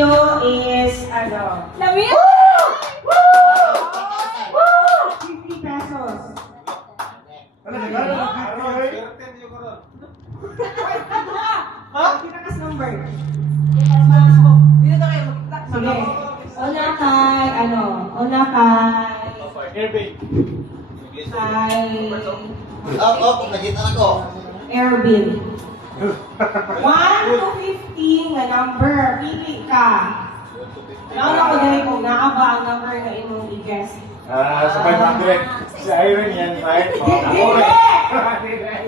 you is, ano? Lamit? 50 pesos. Pinakas number. Sige. Una kay, ano? Una kay... Nakita na ko. Erbil. 1 to 50 nga number. Pili ka. Ano ko dahil kung naaba ang number na imong i-guess. Sa 500. Sa Iron yan, right?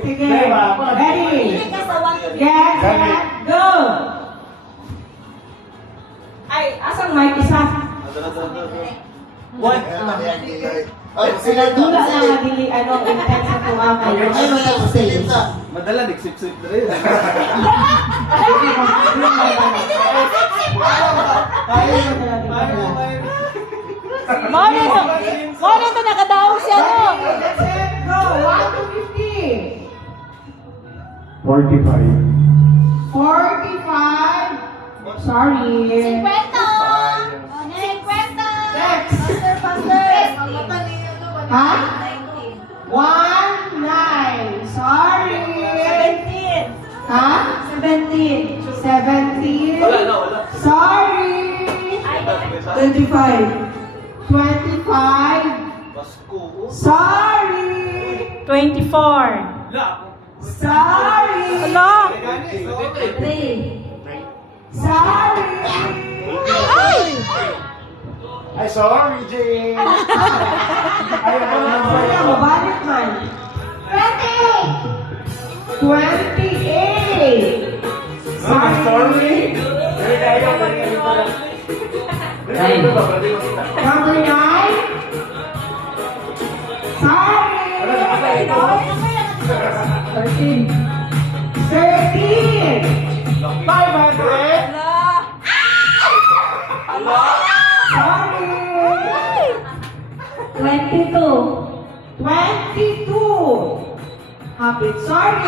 Sige. Ready? Get, set, go! Ay, asang mic isa? What? Ay, sila ito. Dula na madili, ano, intense ang tuwa kayo. Ay, wala ko silip na. Madala, nagsip-sip na rin. Mano ito nakadaong siya, no? Get, set, go! 1 to 50. 45. 45. Sorry. 50! 50! Next. Ha? 19. Sorry. 17! Ha? 17! 17. Wala na, wala. Sorry. 25! 25. Basko. Sorry. 24! Sorry. Hello? 3. Sorry. Ay! Ay, sorry, Jane. Ay, Wala, mabalik man. 28. sorry. Number 9. Sorry. 13. 500. Sorry. 22! 22. Habit. Sorry.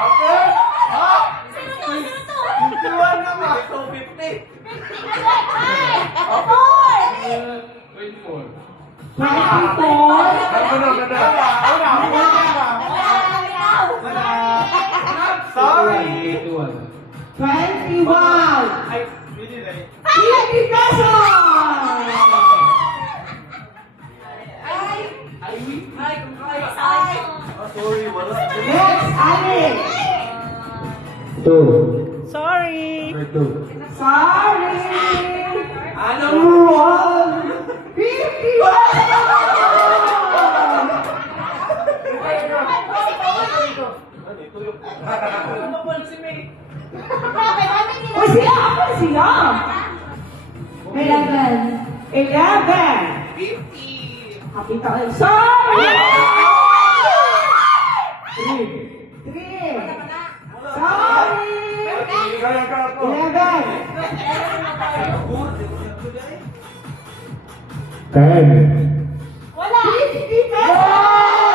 Okay. Ha? 51 naman. 50. 24. Sorry. 21. Ay, hindi na eh. 50 pesos. Sorry, wala. Next, Alex. 2. Sorry! Number 2. Sorry. Number 50 pesos. O sila, ako sila. 11! 11. 50. Happy tayo. Sorry. 3. Sorry. 11. 10. Wala! 50 pesos.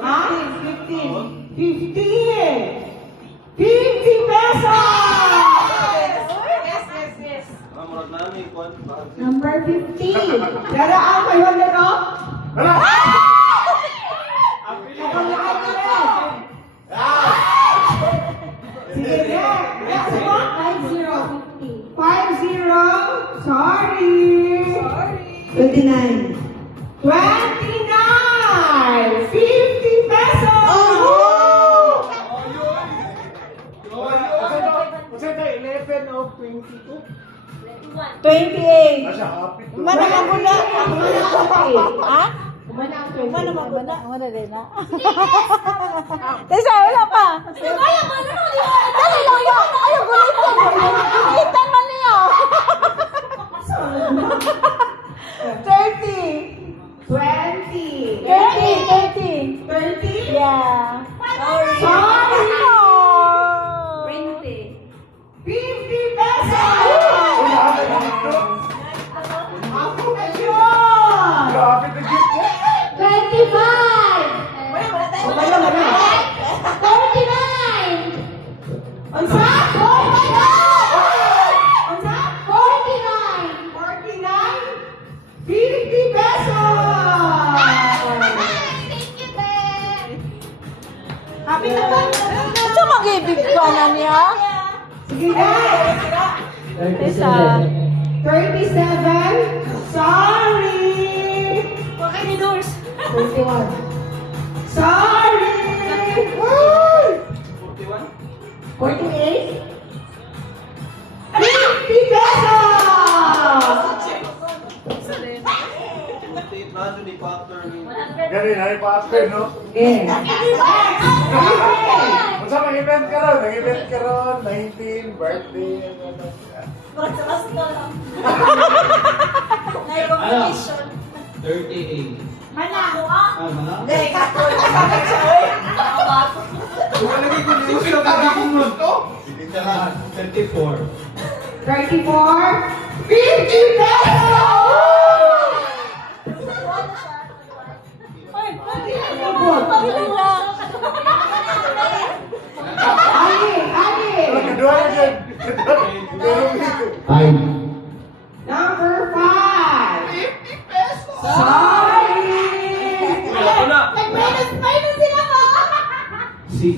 Ha? 15. 50 pesos. Murag namin, kwan. Number 50! Daraan kayo na, no? Wala. Kapalaan ka rin. Sige, next mo. 50! 50. Sorry. 29! 29. 50 pesos. Kasi tayo, 11 of 22. 28! Nasa happy to. Mana mabuna! Ha? Kumana ang Mana 20. mabuna? Mana rin na. Tesa, wala pa! Ayaw, ano mo niya? Dali lang yun! Ayaw, gulit ko! Gulitan man niya! 30. 20. 30! 30. Yeah! Sorry. 20! 50 pesos. Ako na yun. Grabe na gift mo. 25! Wala. 30! Happy na ba? Sa mag-ibig ka na niya? Sige guys! Isa. 37. Sorry! Bakit ni Doors? 41. Sorry! Woo! 41? 48. 50 pesos! State na doon ni Factor ni... Ganun, ay pa-after, no? Okay. Kung saan mag-event ka ron? Nag-event ka ron, 19, birthday, ano. Competition. 38. Mana? Mana? Hindi, katulad na sa akin siya, oy. Malagay ko niyo sila kagakong nun to? Hindi ka lang. 34. 34. 50 pesos! Ilan lang? Ali! Kedua na dyan. Number 5. 50 pesos! Sorry! Wala ko na. Nag-minus sila mo. 6. 50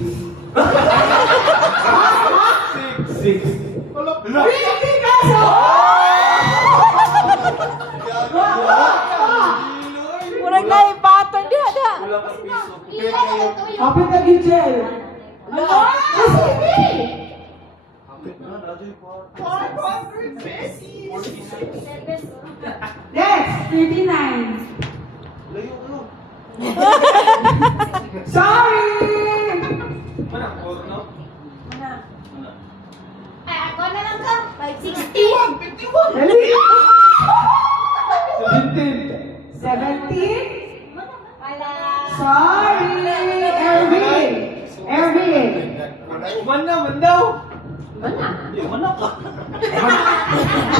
pesos! Murag na ipatong diha, diha. Wala ka piso. Kapit na Gijel. Ano? Sige! Kapit na, natin pa. 400 pesos! 46. Next, 39. Layo, ano? Sorry! Mana, huwag no? Mana? Mana? Ay, ako na lang ka. 560. Dali! 17. 17. Wala. Sorry! Erwin! Erwin! Mana, man daw. Mana? Hindi, mana ka.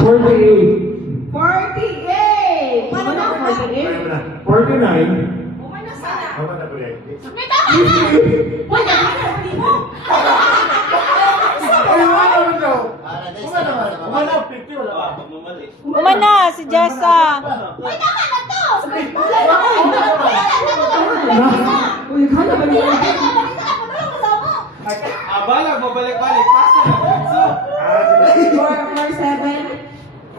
48. 48! Mana? 48? 49. Umano sana. Ako na po yan. May tama. Wala ka na. Hindi mo. Ay, wala naman daw. Para na Wala naman. Wala, 50, wala pa. Pag mamali. Umana, si Jessa. Mana? Uy, tama na to. Uy, kaya ba niya? Abala, babalik-balik. Pasa na, Renzo. 447.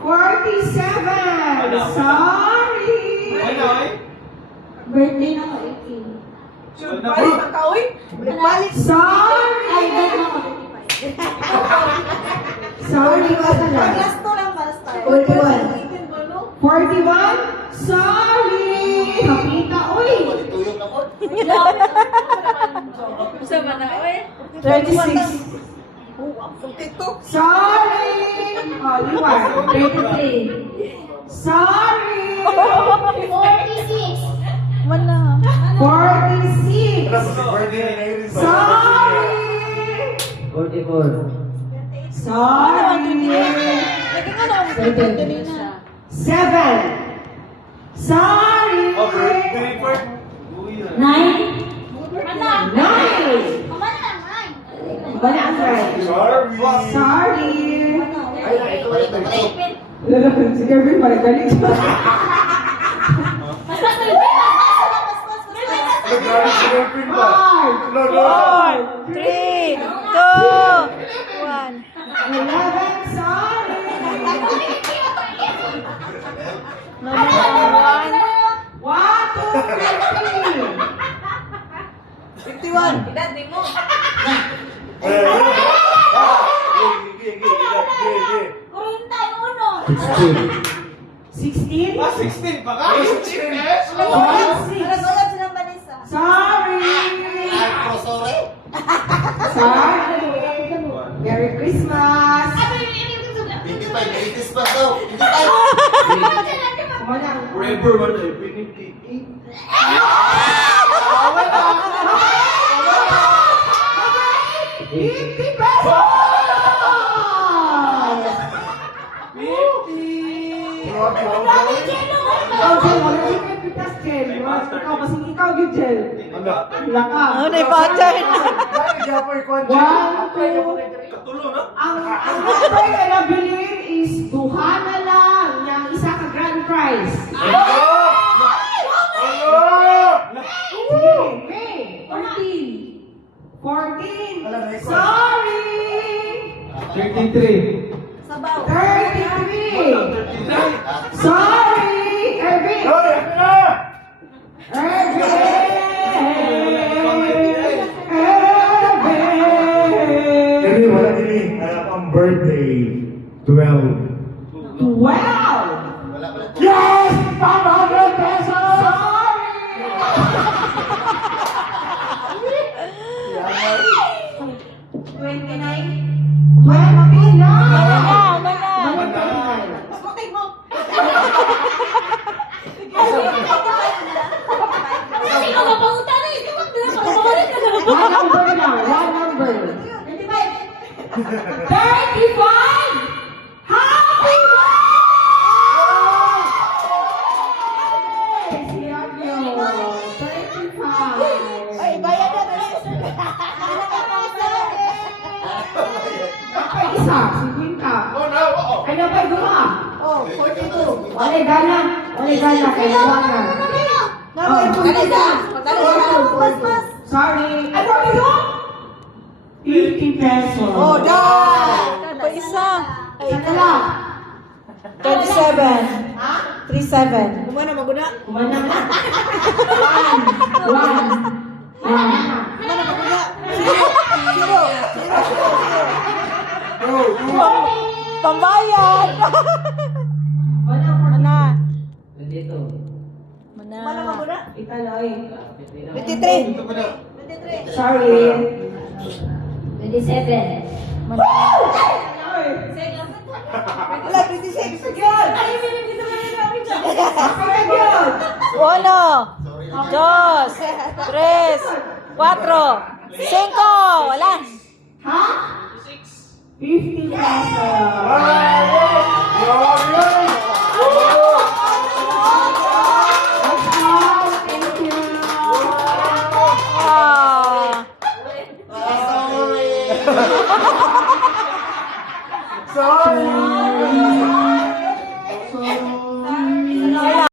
47! Sorry! Ano, eh? Birthday na ko, 18. Balik ka, uy. Balik. Sorry! Sorry ka na. Last to lang para start. 41. 41? Sorry! Kapita, uy! Tuyong na po. Sa mana, uy. 36. Sorry! Oh, you are. 33. Sorry! 46. Mana? 46. Tapos si birthday na yun. Sorry! 44. Sorry! Lagyan ka na ang kanina. 7. Sorry! Oh, birthday for... Uy, 9. Mana? 9. Mana? Bali ang right. Sorry. Sorry! Ay, na, ito, ito, ito. Si Kevin, maragaling. Nag-galit si Delphine ba? 5. No, no. 4, 3, 2, 1. 11. Sorry! Number 1. 1, 2, 3. 51. Edad din mo. Eh, eh. 41. 16. 16 pa ka? 16 6. silang Vanessa. Sorry! Ay, sorry. Sorry! Merry Christmas! 25, 80s pa daw. 25. Kumana. Forever man eh, pinipili. 50 pesos! 50! Ikaw, Jel, wala si Pepitas, Jel. Ikaw, kasi ikaw yun, Jel. Wala ka. Ano na yung pattern? Dahil di ako i-contact. 1, 2. Katulo na? Ang number na nabilin is 2 na lang ng isa ka grand prize. Ano? Sige, May. 14. 14. Wala, record. Sorry. 33. Sabaw. 33. Sorry. Ervin. Hoy, ano na? Dili, wala dili. Ang birthday. 12. 12. Wala pala. Yes! 500 pesos! Sino ba pauta na ito? One number lang. One number. 35. Happy birthday! Siagyo. 35. Ay, bayad na ba? Ay, isa. 50. Oh, no, oo. Ano ba duma? Oh, 42. Wala gana. Wala gana. Kaya wala. Sorry. Ay, 42? 50 pesos. Oh, done! Pa isa. Saka lang. 37. Ha? 37. Kumana, maguna. Kumana na. One. Kumana, maguna. Zero. Pambayad. Mana? Nandito. Mana maguna? Ikaloy. 23. Ito pa daw. Sorry. 27. Mana? Wala, 26. Yun! Ay, yun! Uno, Sorry. dos, tres, cuatro, cinco. Wala. Ha? 50 pesos. Thank you. Ah. Sorry. Sorry!